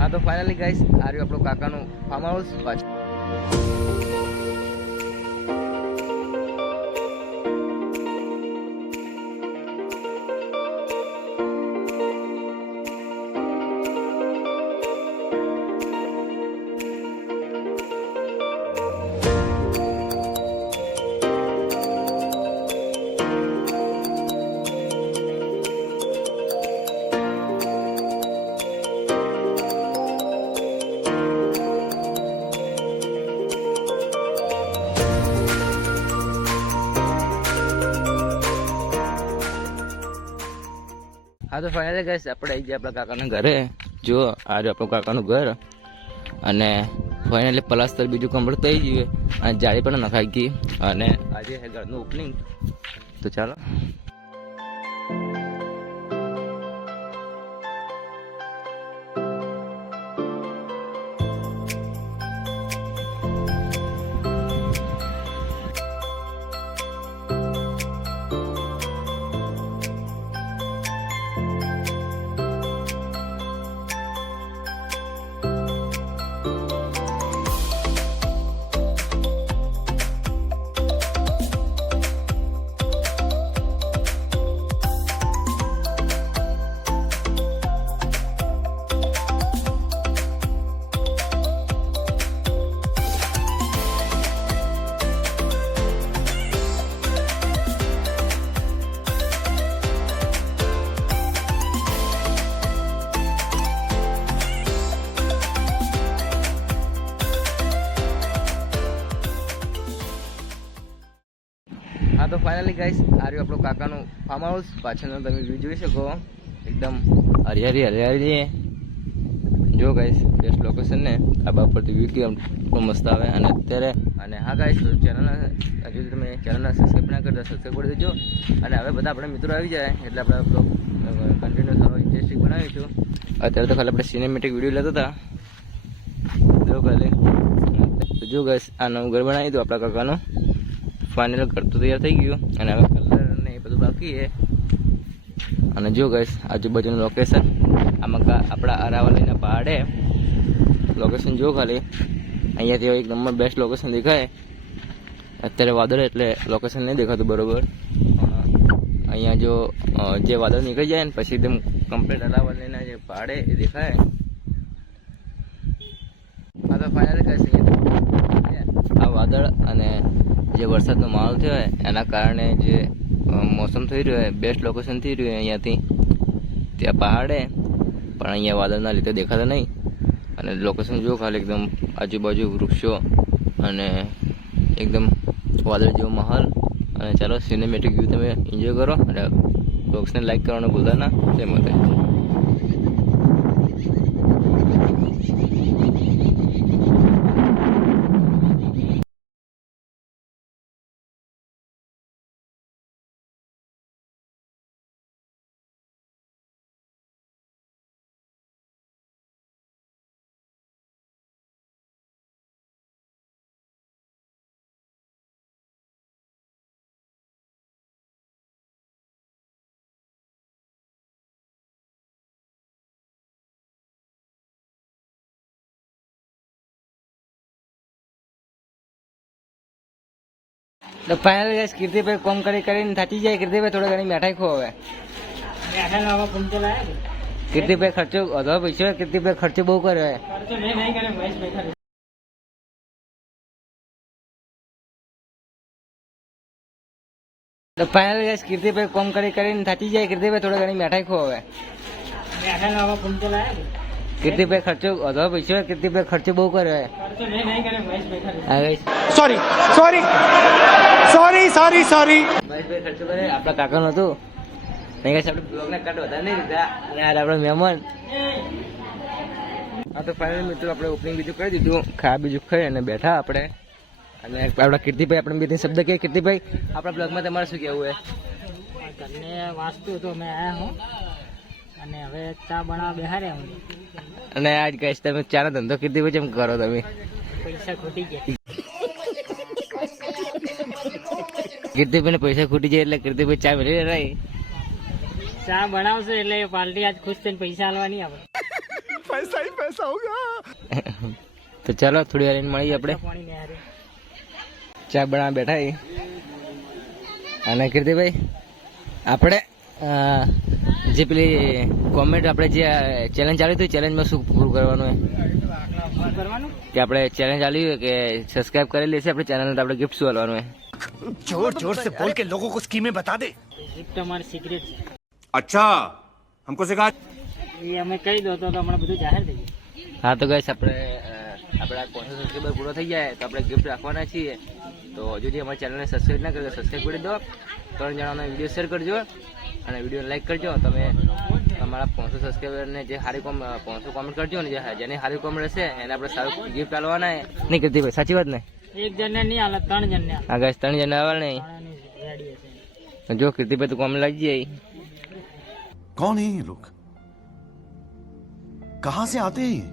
हाँ तो finally guys आ રહ્યું આપણો કાકાનું ફાર્મ હાઉસ પાછું। हाँ तो फाइनली गाइस આપણે આવી ગયા આપણા કાકાના ઘરે। જો આ રહ્યું આપણું કાકાનું ઘર અને ફાઇનલી પ્લાસ્ટર બીજું કમ્પ્લીટ થઈ ગયું અને જાળી પણ નખાઈ ગઈ અને આજે છે ઘરનું ઓપનિંગ। તો ચાલો हाँ तो फाइनली गाइस आ રહ્યું આપણું કાકાનું ફાર્મ હાઉસ। પાછળનો તમે વ્યૂ જોઈ શકો, એકદમ હરિયાળી હરિયાળી। જો ગાઈસ બેસ્ટ લોકેશન ને આ બાપ પરથી વ્યૂ કેમ મસ્ત આવે। અને અત્યારે અને હા ગાઈસ તો ચેનલને હજુ તમે ચેનલને સબસ્ક્રાઈબ ના કરતા સબસ્ક્રાઈબ કરી દેજો। અને હવે બધા આપણા મિત્રો આવી જાય એટલે આપણે બ્લોગ કન્ટિન્યુ થવાનો ઇન્ટરેસ્ટિંગ બનાવીશું। અત્યારે તો ખાલી આપણે સિનેમેટિક વિડીયો લેતા હતા। જો ખાલી જો ગાઈસ આ નવું ઘર બનાવી દો આપણા કાકાનું। फाइनल घर तो तैयार थी गયું અને હવે કલર ને એ બધું બાકી છે। અને જો ગાઈસ આજુબાજુનું લોકેશન આમાં આપણા અરાવલીના પહાડે લોકેશન જો ખાલી અહીંયાથી એક નંબર બેસ્ટ લોકેશન દેખાય। અત્યારે વાદળ એટલે લોકેશન નહીં દેખાતું બરોબર। અહીંયા જો જે વાદળ નીકળી જાય ને પછી એકદમ કમ્પ્લીટ અરાવલીના જે પહાડે એ દેખાય। હા તો ફાઇનલ ગાઈસ આ વાદળ અને જે વરસાદનો માહોલ થયો હોય એના કારણે જે મોસમ થઈ રહ્યો હોય બેસ્ટ લોકેશન થઈ રહ્યું હોય અહીંયાથી ત્યાં પહાડે પણ અહીંયા વાદળના લીધે દેખાતા નહીં। અને લોકેશન જો ખાલી એકદમ આજુબાજુ વૃક્ષો અને એકદમ વાદળ જેવો માહોલ। અને ચાલો સિનેમેટિક વ્યૂ તમે એન્જોય કરો અને બ્લોગ્સને લાઈક કરવાનું ભૂલતા ના। જય માતાજી। तो फाइनल गाइस कीर्ति पे कम કરીને થાકી જાય। कीर्ति पे થોડા ઘણી મીઠાઈ ખો હવે મીઠાઈ લાવવા કમ તો લાયા। कीर्ति पे खर्चो અધો પૈસો कीर्ति पे खर्चो બહુ કર્યો है। खर्चो मैं नहीं करे महेश बैठा। तो फाइनल गाइस कीर्ति पे कम કરીને થાકી જાય। कीर्ति पे થોડા ઘણી મીઠાઈ ખો હવે મીઠાઈ લાવવા કમ તો લાયા। कीर्ति पे खर्चो अधो पैसो कीर्ति पे खर्चो बहु કર્યો है। खर्चो मैं नहीं करे महेश बैठा। हां guys sorry sorry sorry sorry sorry Mahesh ભાઈ ખર્ચો કરે આપણા કાકાનો હતું નહીં ગાઈસ। આપણે બ્લોગને કટ વધારે નહીં લીધા અને આ આપણા મહેમાન। હા તો ફાઇનલી મિત્રો આપણે ઓપનિંગ બીજું કરી દીધું, ખા બીજું ખાઈ અને બેઠા આપણે। અને આપણા કીર્તિભાઈ આપણે બે ત્રણ શબ્દ કહે। કીર્તિભાઈ આપણા બ્લોગમાં તમારે શું કહેવું છે? ઘરને વાસ્તુ તો મેં આયા હું અને હવે ચા બનાવવા બેહાર્યા હું। અને આજ ગાઈસ તમે ચાનો ધંધો કીર્તિભાઈ કેમ કરો તમે? પૈસા ખૂટી ગયા। કીર્તિભાઈ ને પૈસા ખૂટી જાય એટલે કીર્તિભાઈ ચા મેળવી રહી ચા બનાવશે એટલે પાર્ટી આજ ખુશ થઈને પૈસા આલવાની આપણે। પૈસા તો ચાલો થોડી વાર રહીને મળીએ આપણે. પાણી ને હારે ચા બનાવવા બેઠા છીએ. અને કીર્તિભાઈ આપણે જે પેલી કોમેન્ટ આપણે જે ચેલેન્જ ચાલી હતી ચેલેન્જમાં શું પૂરું કરવાનું હોય શું કરવાનું? કે આપણે ચેલેન્જ ચાલી હોય કે સબસ્ક્રાઇબ કરેલી છે આપણે ચેનલને તો આપણે ગિફ્ટ શું આપવાનું હોય. जोर जोर से बोल के लोगों को स्कीमें बता दे. ગિફ્ટ અમારી સિક્રેટ છે. अच्छा हमको सिखा. એ અમે કહી દો તો હમણાં બધું જાહેર થઈ ગયું. હા તો ગાઈસ આપણે આપણા 500 સબસ્ક્રાઈબર પૂરો થઈ જાય તો આપણે ગિફ્ટ રાખવાના છીએ. તો હજુ જે અમારી ચેનલને સબસ્ક્રાઈબ ના કરી સબસ્ક્રાઈબ કરી દો. 3 જણાનો વિડીયો શેર કરજો અને વિડીયો લાઈક કરજો. તમે અમારા 500 સબસ્ક્રાઈબરને જે સારી 500 કોમેન્ટ કરજો ને જેની સારી કોમેન્ટ હશે એને આપણે સારું ગિફ્ટ આપવાના નહીં કરતી ભાઈ સાચી વાત ને? એક જણને નહીં હાલે 3 જણને હાલે. હા ગાઈસ 3 જણા આવવાના નહીં. રેડી હશે. જો કીર્તિભાઈ તો કોમેન્ટ લાગી જાય. कौन है ये लोग? कहाँ से आते हैं ये?